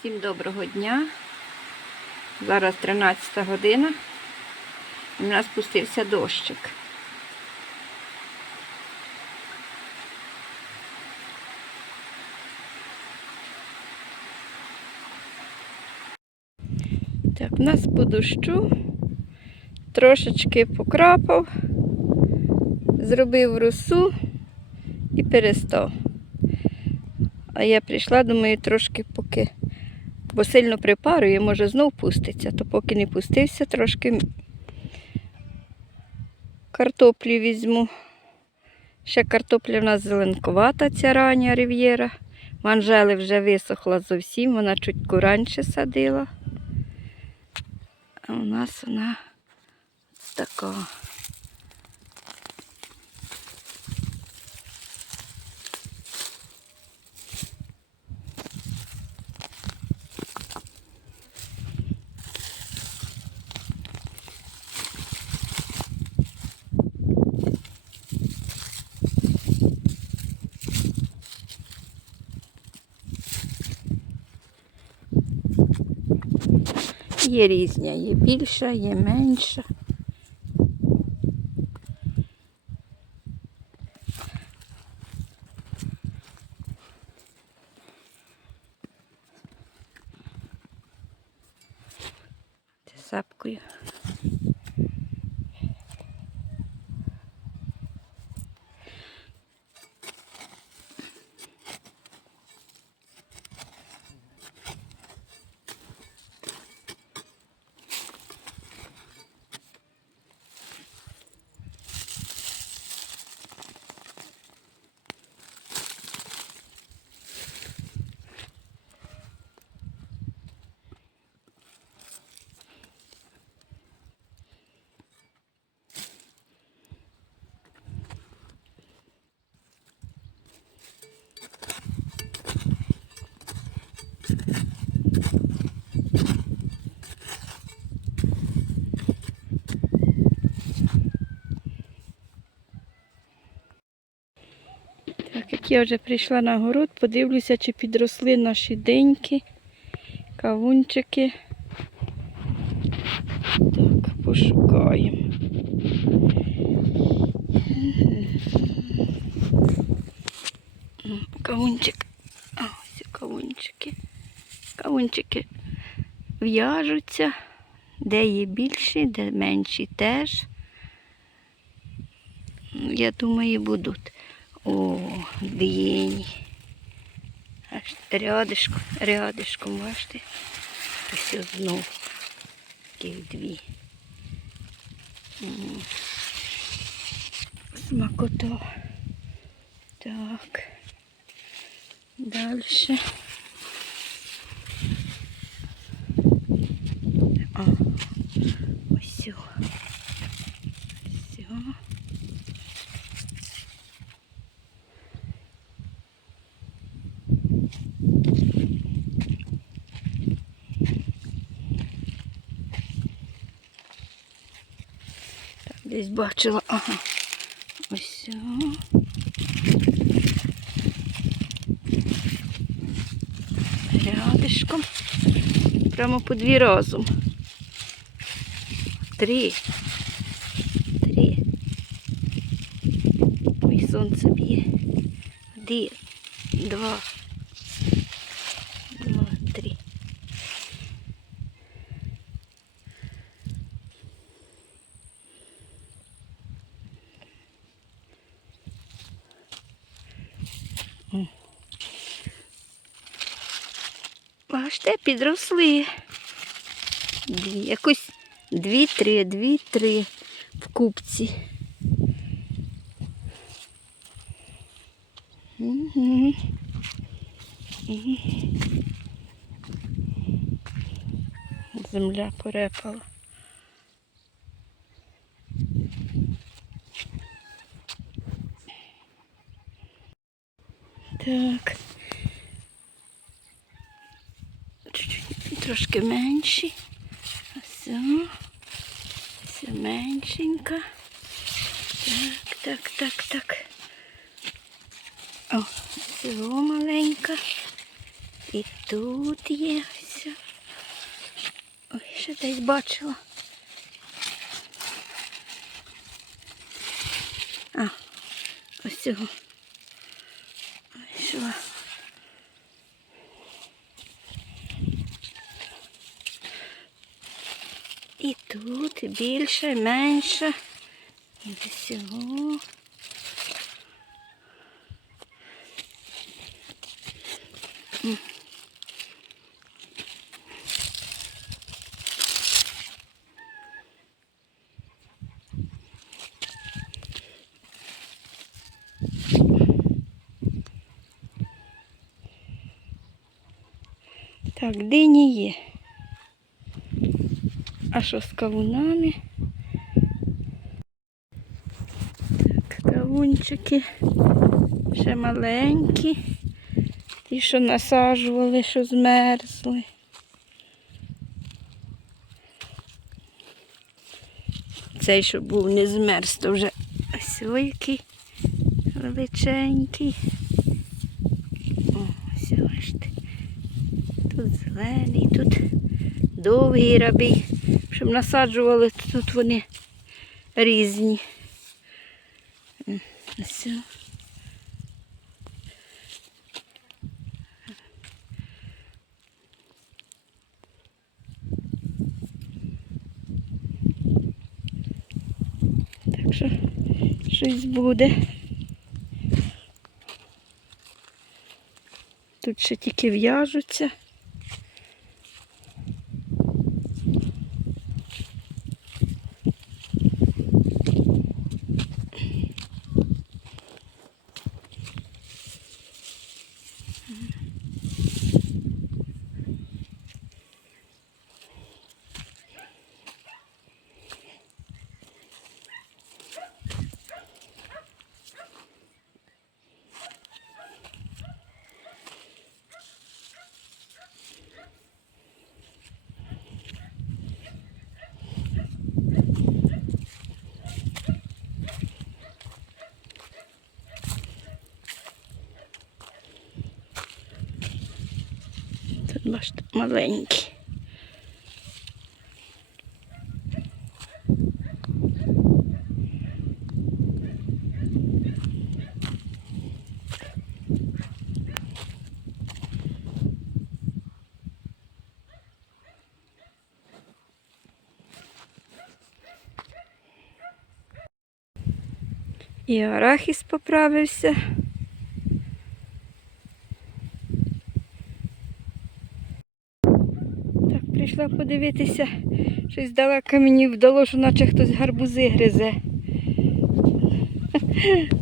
Всім доброго дня. Зараз 13 година. У нас спустився дощик. Так, у нас по дощу трошечки покрапав, зробив росу і перестав. А я прийшла, думаю, трошки поки, бо сильно припарює, може знов пуститься, то поки не пустився, трошки картоплі візьму. Ще картопля в нас зеленкувата, ця рання рів'єра. Манжели вже висохла зовсім, вона чуть раніше садила. А у нас вона така. Є різня, є більша, є менша. Це сапкою. Я вже прийшла на город, подивлюся, чи підросли наші деньки, кавунчики. Так, пошукаємо. Кавунчик. Ось кавунчики. Кавунчики в'яжуться. Де є більші, де менші теж. Ну, Я думаю, будуть. О, дині. Аж рядишком, рядишком, бачите. Ось знову. Таких дві. Смакота. Так. Дальше. А, ось сього. Сього. Так, десь бачила. Ага. Ось. Рядишком. Прямо по дві разом. Три. Три. Ой, сонце б'є. Один. Два, три. М. Бачите, підросли. Якось дві-три, дві-три в купці. Угу. Земля порепала. Так. Трошки менші. Все. Все меншенька. Так, так, так, так. О, цього маленька. І тут є все. Ой, ще десь бачила. А, ось цього. Ось що. І тут більше, менше. І всього. Так, дині є. А що з кавунами? Так, кавунчики ще маленькі. Ті, що насаджували, що змерзли. Цей, що був не змерз, то вже ось який величенький. Тут зелений, тут довгий рабій. Щоб насаджували, то тут вони різні. Ось. Так що щось буде. Тут ще тільки в'яжуться. Тут бачите, маленькі. І арахіс поправився. Так, прийшла подивитися. Щось далеко мені вдало, що наче хтось гарбузи гризе.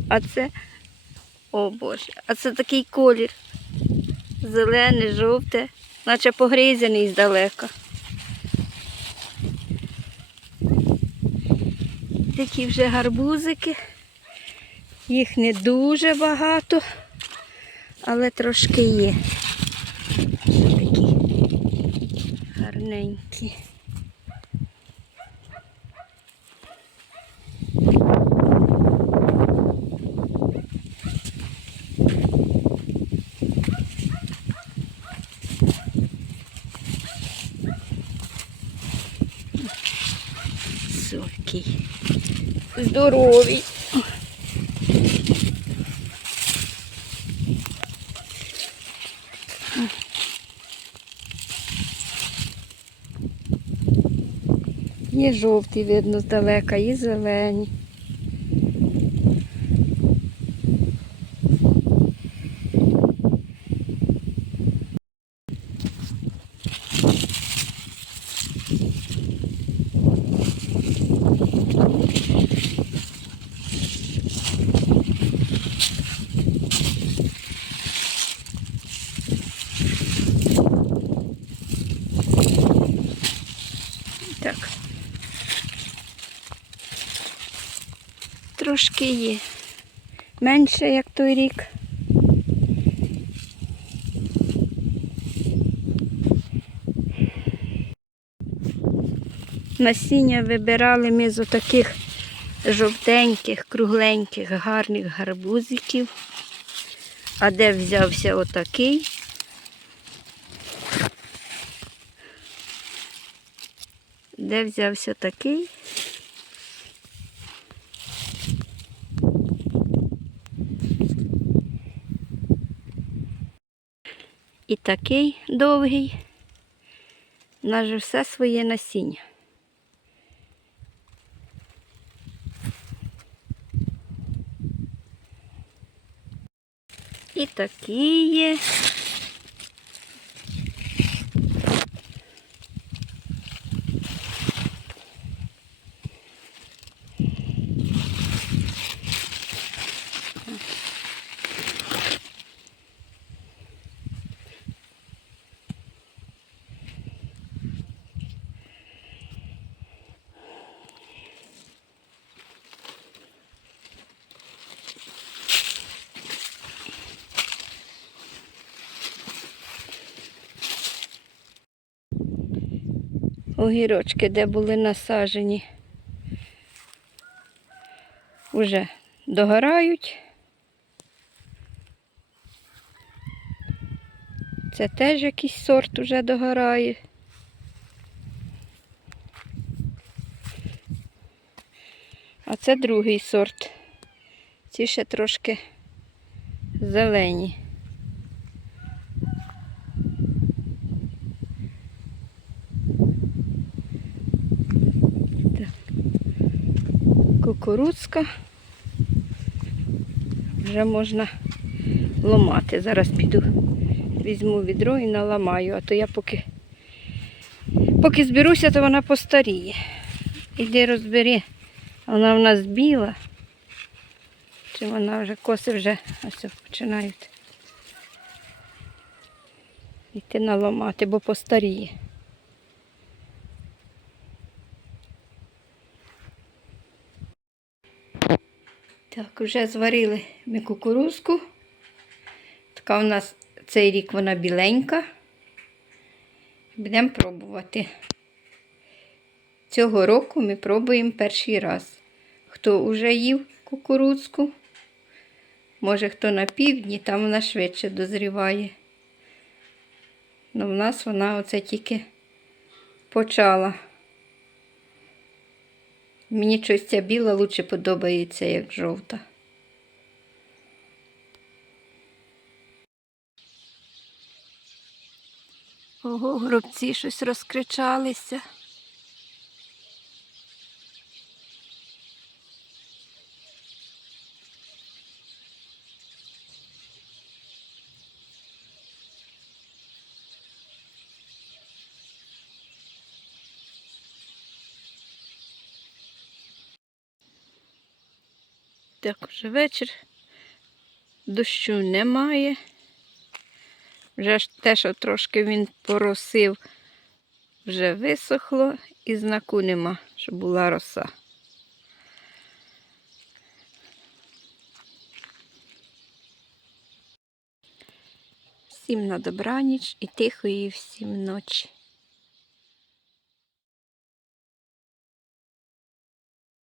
А це, о Боже, а це такий колір. Зелене, жовте, наче погризаний здалека. Такі вже гарбузики. Їх не дуже багато, але трошки є. Такі гарненькі. Сокий. Здоровий. Є жовті, видно, здалека, і зелені. такий менше, як той рік. Насіння вибирали ми з отаких жовтеньких, кругленьких, гарних гарбузиків. А де взявся отакий? Де взявся такий? І такий довгий. У нас все своє насіння. І такі є. Огірочки, де були насаджені, вже догорають. Це теж якийсь сорт уже догорає. А це другий сорт. Ці ще трошки зелені. Так. Кукурудзка. Вже можна ломати. Зараз піду, візьму відро і наламаю, а то я поки, поки зберуся, то вона постаріє. Іди розбери. Вона в нас біла. Чи вона вже коси вже ось починають йти наламати, бо постаріє. Так, вже зварили ми кукурузку. Така у нас цей рік вона біленька. Будемо пробувати. Цього року ми пробуємо перший раз. Хто вже їв кукурудзку, може хто на півдні, там вона швидше дозріває. Ну, в нас вона оце тільки почала. Мені щось ця біла лучше подобається, як жовта. Ого, гробці щось розкричалися. Так, вже вечір. Дощу немає. Вже те, що трошки він поросив, вже висохло і знаку нема, що була роса. Всім на добраніч і тихої всім ночі.